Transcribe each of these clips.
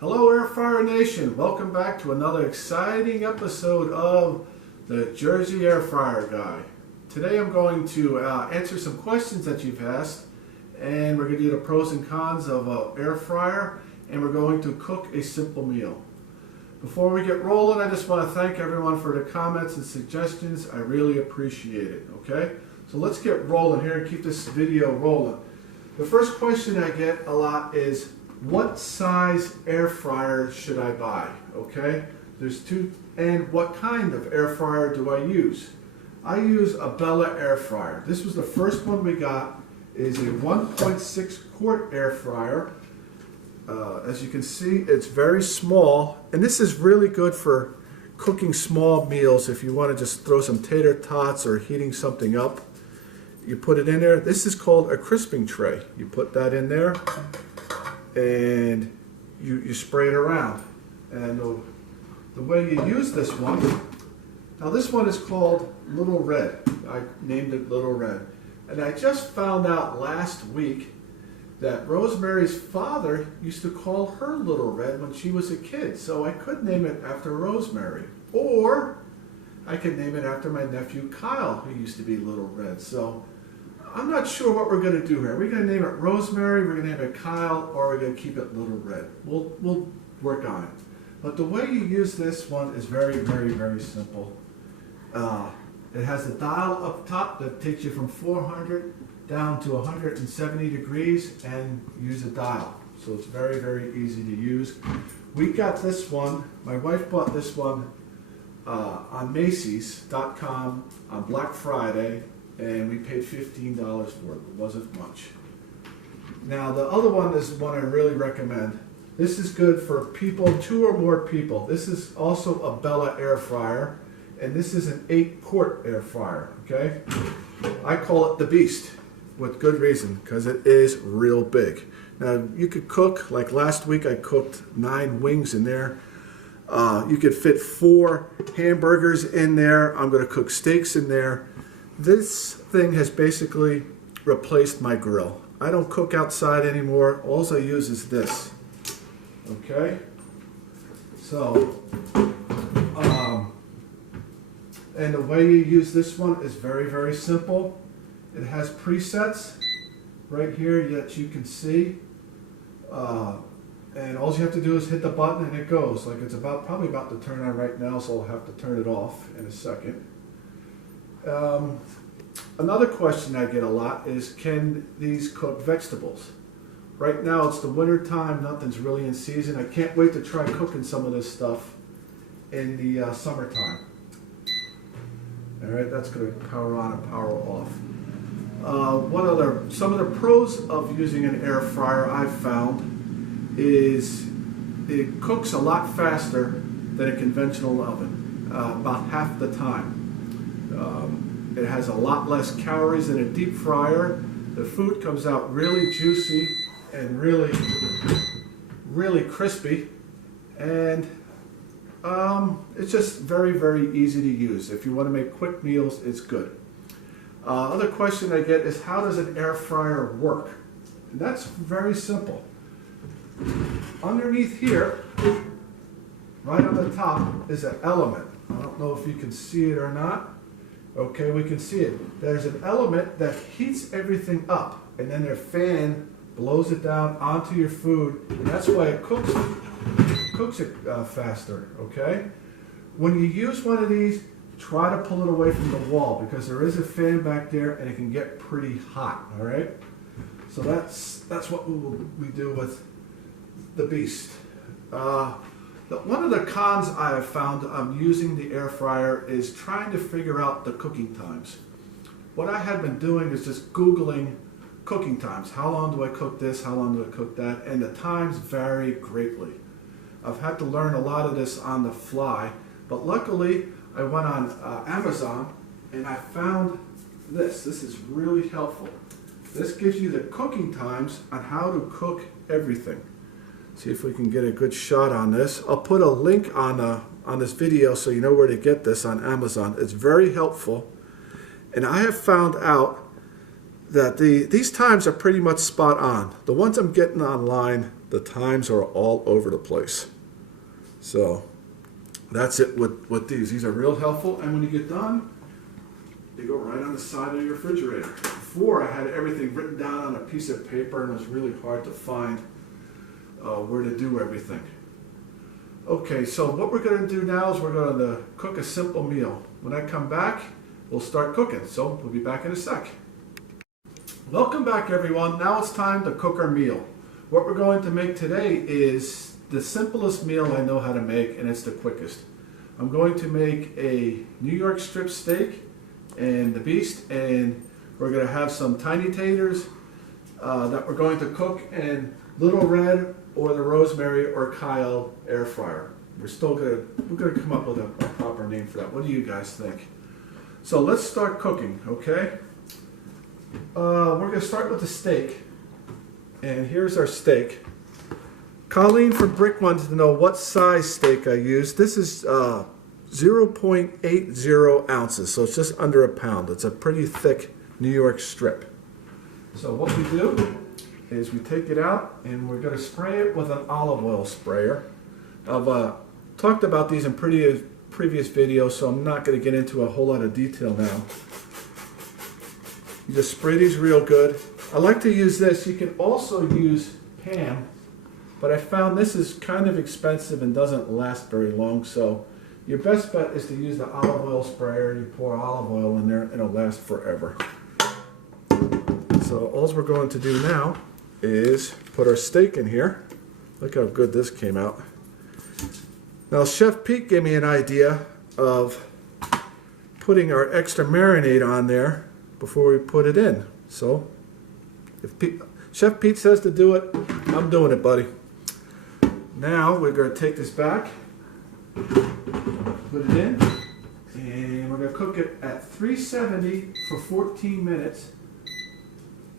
Hello Airfryer Nation, welcome back to another exciting episode of the Jersey Airfryer Guy. Today I'm going to answer some questions that you've asked, and we're going to do the pros and cons of an air fryer, and we're going to cook a simple meal. Before we get rolling, I just want to thank everyone for the comments and suggestions. I really appreciate it, okay? So let's get rolling here and keep this video rolling. The first question I get a lot is, what size air fryer should I buy? Okay, there's two, and what kind of air fryer do I use? I use a Bella air fryer. This was the first one we got. It is a 1.6 quart air fryer. As you can see, it's very small, and this is really good for cooking small meals. If you want to just throw some tater tots or heating something up, you put it in there. This is called a crisping tray. You put that in there and you spray it around. And the way you use this one, now this one is called Little Red. I named it Little Red. And I just found out last week that Rosemary's father used to call her Little Red when she was a kid. So I could name it after Rosemary. Or I could name it after my nephew Kyle, who used to be Little Red. So I'm not sure what we're going to do here. We're going to name it Rosemary, we're going to name it Kyle, or we're going to keep it Little Red. We'll work on it. But the way you use this one is very, very, very simple. It has a dial up top that takes you from 400 down to 170 degrees, and use a dial. So it's very, very easy to use. We got this one, my wife bought this one on Macy's.com on Black Friday, and we paid $15 for it. It wasn't much. Now the other one is one I really recommend. This is good for people, 2 or more people. This is also a Bella air fryer, and this is an 8-quart air fryer, okay? I call it the Beast, with good reason, because it is real big. Now you could cook, like last week I cooked 9 wings in there. You could fit 4 hamburgers in there. I'm going to cook steaks in there. This thing has basically replaced my grill. I don't cook outside anymore. All I use is this. Okay? So, and the way you use this one is very, very simple. It has presets right here that you can see. And all you have to do is hit the button and it goes. Like it's probably about to turn on right now, so I'll have to turn it off in a second. Another question I get a lot is, can these cook vegetables? Right now it's the winter time, nothing's really in season. I can't wait to try cooking some of this stuff in the summertime. Alright, that's going to power on and power off. Some of the pros of using an air fryer I've found is it cooks a lot faster than a conventional oven, about half the time. It has a lot less calories than a deep fryer. The food comes out really juicy and really, really crispy. And it's just very, very easy to use. If you want to make quick meals, it's good. Other question I get is, how does an air fryer work? And that's very simple. Underneath here, right on the top, is an element. I don't know if you can see it or not. Okay, we can see it. There's an element that heats everything up, and then their fan blows it down onto your food, and that's why it cooks it faster, okay? When you use one of these, try to pull it away from the wall, because there is a fan back there and it can get pretty hot, all right? So that's what we do with the Beast. One of the cons I have found using the air fryer is trying to figure out the cooking times. What I have been doing is just Googling cooking times. How long do I cook this? How long do I cook that? And the times vary greatly. I've had to learn a lot of this on the fly, but luckily I went on Amazon and I found this. This is really helpful. This gives you the cooking times on how to cook everything. See if we can get a good shot on this. I'll put a link on this video so you know where to get this on Amazon. It's very helpful. And I have found out that these times are pretty much spot on. The ones I'm getting online the times are all over the place. So that's it with these. These are real helpful, and when you get done, they go right on the side of your refrigerator. Before, I had everything written down on a piece of paper, and it was really hard to find where to do everything. Okay, so what we're going to do now is we're going to cook a simple meal. When I come back, we'll start cooking. So we'll be back in a sec. Welcome back, everyone. Now it's time to cook our meal. What we're going to make today is the simplest meal I know how to make, and it's the quickest. I'm going to make a New York strip steak and the beast, and we're going to have some tiny taters that we're going to cook in Little Red or the Rosemary or Kyle air fryer. We're going to come up with a proper name for that. What do you guys think? So let's start cooking, okay? We're going to start with the steak, and here's our steak. Colleen from Brick wanted to know what size steak I use. This is 0.80 ounces, so it's just under a pound. It's a pretty thick New York strip. So what we do is we take it out and we're going to spray it with an olive oil sprayer. I've talked about these in previous videos, so I'm not going to get into a whole lot of detail now. You just spray these real good. I like to use this. You can also use Pam, but I found this is kind of expensive and doesn't last very long, so your best bet is to use the olive oil sprayer. You pour olive oil in there and it'll last forever. So all we're going to do now is put our steak in here. Look how good this came out. Now Chef Pete gave me an idea of putting our extra marinade on there before we put it in. So if Chef Pete says to do it, I'm doing it, buddy. Now we're going to take this back, put it in, and we're going to cook it at 370 for 14 minutes,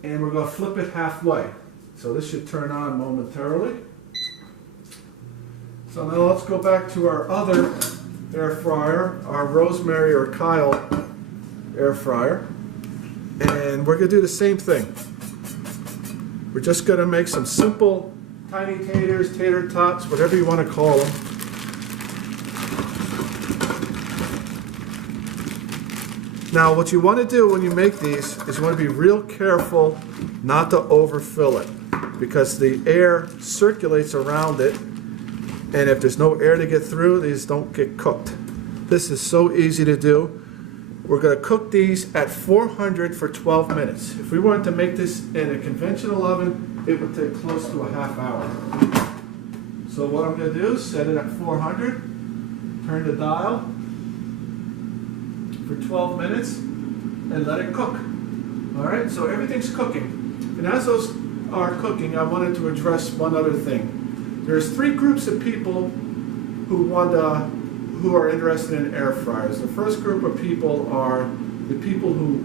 and we're going to flip it halfway. So this should turn on momentarily. So now let's go back to our other air fryer, our Rosemary or Kyle air fryer, and we're going to do the same thing. We're just going to make some simple tiny taters, tater tots, whatever you want to call them. Now what you want to do when you make these is you want to be real careful not to overfill it, because the air circulates around it, and if there's no air to get through, these don't get cooked. This is so easy to do. We're going to cook these at 400 for 12 minutes. If we wanted to make this in a conventional oven, it would take close to a half hour. So what I'm going to do is set it at 400, turn the dial for 12 minutes, and let it cook. All right, so everything's cooking. And as those are cooking, I wanted to address one other thing. There's three groups of people who are interested in air fryers. The first group of people are the people who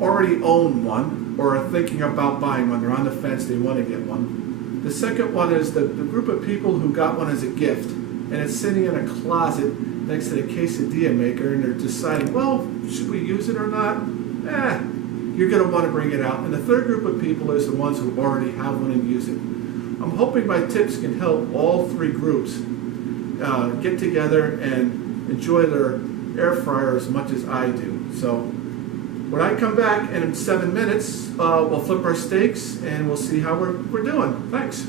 already own one or are thinking about buying one. They're on the fence, they want to get one. The second one is the group of people who got one as a gift, and it's sitting in a closet next to the quesadilla maker, and they're deciding, well, should we use it or not? You're going to want to bring it out. And the third group of people is the ones who already have one and use it. I'm hoping my tips can help all three groups get together and enjoy their air fryer as much as I do. So when I come back in 7 minutes, we'll flip our steaks and we'll see how we're doing. Thanks.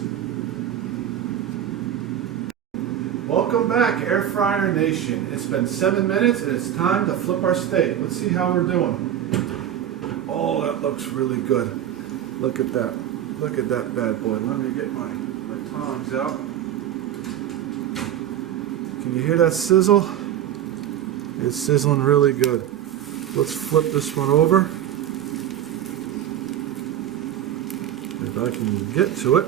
Welcome back, Air Fryer Nation. It's been 7 minutes and it's time to flip our steak. Let's see how we're doing. Oh, that looks really good. Look at that. Look at that bad boy. Let me get my tongs out. Can you hear that sizzle? It's sizzling really good. Let's flip this one over. If I can get to it.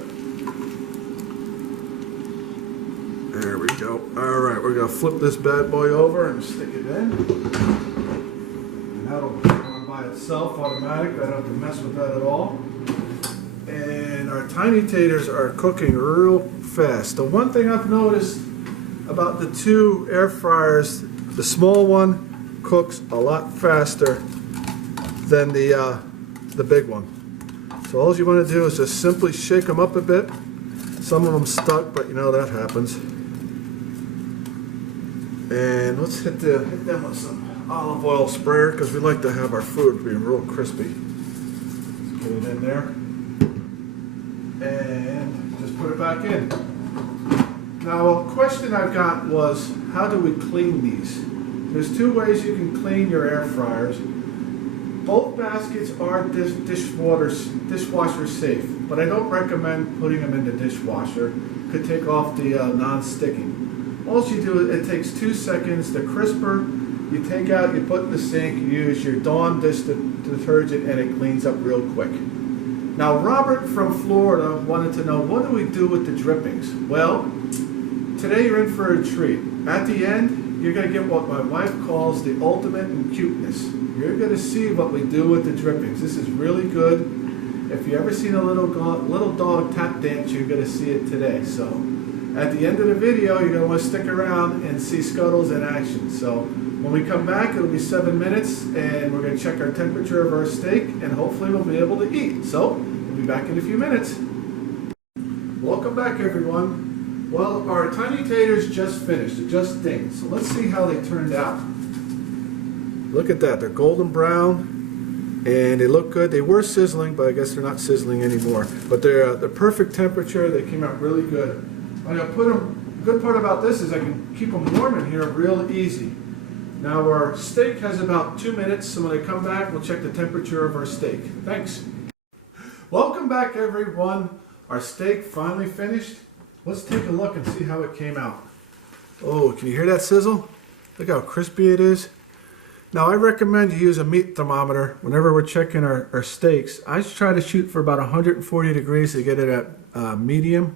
There we go. All right, we're going to flip this bad boy over and stick it in. And that'll come on by itself, automatic. I don't have to mess with that at all. And our tiny taters are cooking real fast. The one thing I've noticed about the two air fryers, the small one cooks a lot faster than the big one. So all you want to do is just simply shake them up a bit, Some of them stuck, but you know that happens. And let's hit them with some olive oil sprayer because we like to have our food being real crispy. Put it in there. And just put it back in. Now, a question I've got was, how do we clean these? There's two ways you can clean your air fryers. Both baskets are dishwasher safe, but I don't recommend putting them in the dishwasher. Could take off the non-sticking. All you do, it takes 2 seconds. The crisper, you take out, you put in the sink, you use your Dawn dish detergent, and it cleans up real quick. Now, Robert from Florida wanted to know, what do we do with the drippings? Well, today you're in for a treat. At the end, you're going to get what my wife calls the ultimate in cuteness. You're going to see what we do with the drippings. This is really good. If you ever seen a little dog tap dance, you're going to see it today. So, at the end of the video, you're going to want to stick around and see Scuttles in action. So, when we come back, it'll be 7 minutes, and we're going to check our temperature of our steak, and hopefully we'll be able to eat. So, we'll be back in a few minutes. Welcome back, everyone. Well, our tiny taters just finished. They just dinged. So let's see how they turned out. Look at that. They're golden brown, and they look good. They were sizzling, but I guess they're not sizzling anymore. But they're the perfect temperature. They came out really good. I'm going to put them. The good part about this is I can keep them warm in here real easy. Now our steak has about 2 minutes, so when I come back, we'll check the temperature of our steak. Thanks. Welcome back, everyone. Our steak finally finished. Let's take a look and see how it came out. Oh, can you hear that sizzle? Look how crispy it is. Now I recommend you use a meat thermometer whenever we're checking our steaks. I try to shoot for about 140 degrees to get it at medium,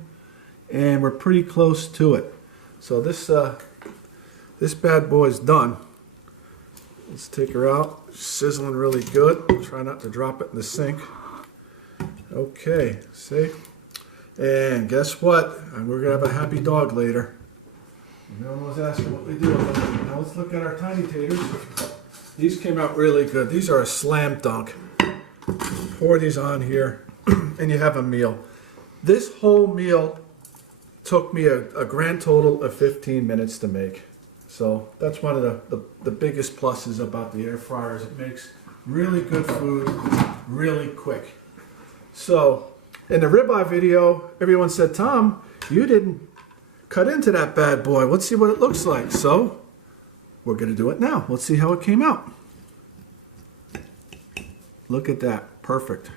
and we're pretty close to it. So this bad boy is done. Let's take her out. Sizzling really good. Try not to drop it in the sink. Okay, see? And guess what? We're going to have a happy dog later. Everyone was asking what we do with them. Now let's look at our tiny taters. These came out really good. These are a slam dunk. Pour these on here, and you have a meal. This whole meal took me a grand total of 15 minutes to make. So that's one of the biggest pluses about the air fryers. It makes really good food really quick. So in the ribeye video, everyone said, Tom, you didn't cut into that bad boy. Let's see what it looks like. So we're going to do it now. Let's see how it came out. Look at that. Perfect.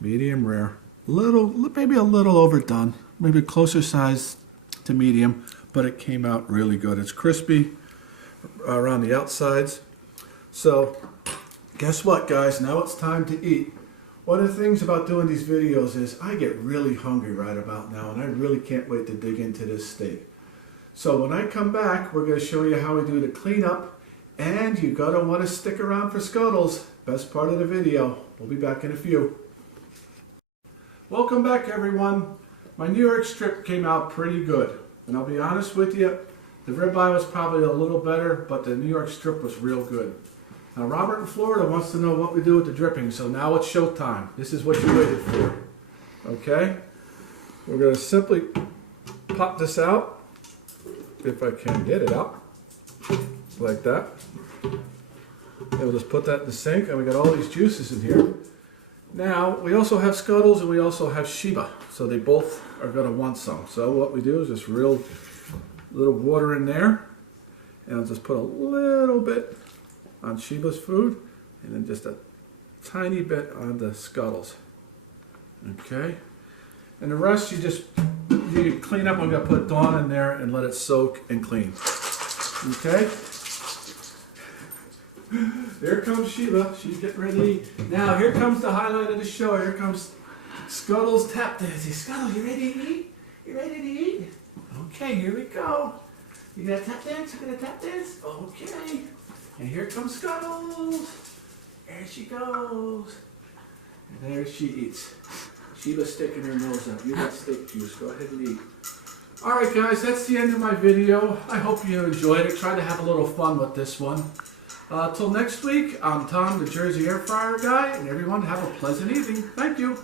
Medium rare. Maybe a little overdone. Maybe closer size to medium, but it came out really good. It's crispy around the outsides. So guess what, guys? Now it's time to eat. One of the things about doing these videos is I get really hungry right about now, and I really can't wait to dig into this steak. So when I come back, we're going to show you how we do the cleanup, and you're going to want to stick around for Scuttles. Best part of the video. We'll be back in a few. Welcome back, everyone. My New York strip came out pretty good, and I'll be honest with you, the ribeye was probably a little better, but the New York strip was real good. Now Robert in Florida wants to know what we do with the dripping, so now it's showtime. This is what you waited for. Okay? We're going to simply pop this out, if I can get it out, like that. And we'll just put that in the sink, and we got all these juices in here. Now, we also have Scuttles and we also have Sheba, so they both are going to want some. So what we do is just real little water in there, and I'll just put a little bit on Sheba's food, and then just a tiny bit on the Scuttles. Okay? And the rest you clean up. I'm going to put Dawn in there and let it soak and clean. Okay? Here comes Sheba. She's getting ready to eat. Now, here comes the highlight of the show. Here comes Scuttles tap dancing. Scuttles, you ready to eat? You ready to eat? Okay, here we go. You gonna tap dance? You gonna tap dance? Okay. And here comes Scuttles. There she goes. And there she eats. Sheba's sticking her nose up. You got steak juice. Go ahead and eat. Alright guys, that's the end of my video. I hope you enjoyed it. Try to have a little fun with this one. Till next week, I'm Tom, the Jersey Air Fryer guy, and everyone have a pleasant evening. Thank you.